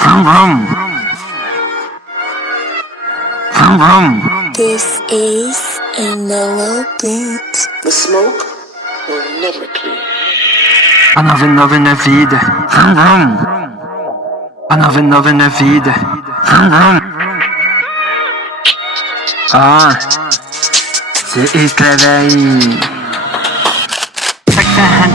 Vroom vroom. Vroom vroom. This is a mellow beat. The smoke will never clear. A 99 na vida. Vroom vroom. A 99 na vida. Vroom vroom. Se escreve aí.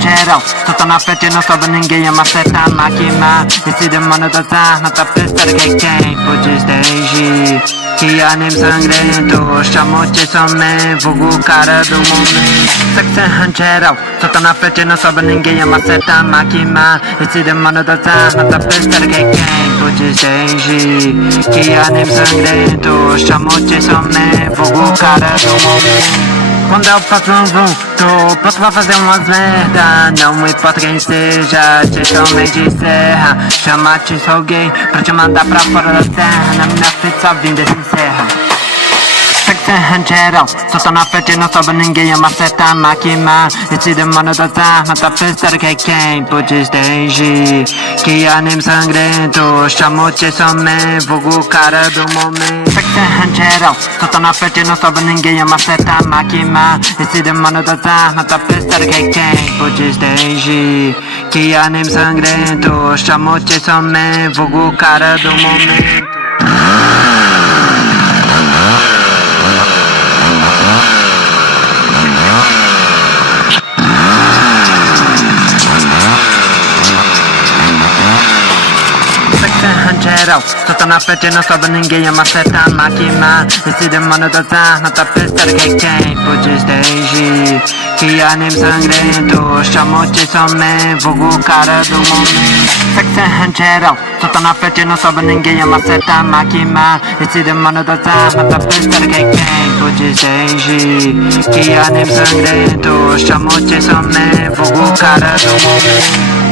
Geral, só tô na frente, não sobe ninguém, é uma certa máquina. Esse demônio das armas tá pensando que quem pode stage. Que anime sangrento, chamo de some, vulgo cara do momento. Section geral, só tô na frente, não sobe ninguém, é uma certa máquina. Esse demônio das armas tá pensando que quem pode stage. Que anime sangrento, chamo de some, vulgo cara do momento. Quando eu faço um zoom, tô pronto pra fazer umas merda. Não importa quem seja, te chamei de serra. Chama-te, sou gay, pra te mandar pra fora da terra. Na minha frente sua vinda se encerra. Section geral, só tô na frente, não sobe ninguém, é uma certa máquina. Esse demônio das armas tá pensando que quem pode stage. Que anime sangrento, chamo-te some, vulgo cara do momento. Section geral, só tô na frente, não sobe ninguém, é uma certa máquina. Esse demônio das armas tá pensando que quem pode stage. Que anime sangrento, chamo-te some, vulgo cara do momento. Geral, só tô na frente, não sobe ninguém, é uma certa máquina. Esse demônio das armas tá pensando que quem pode stage. Que anime sangrento, chamo de some, vulgo cara do momento. Section geral, só tô na frente, não sobe ninguém, é uma certa máquina. Esse demônio das armas tá pensando que quem pode stage. Que anime sangrento, chamo de some, vulgo cara do momento.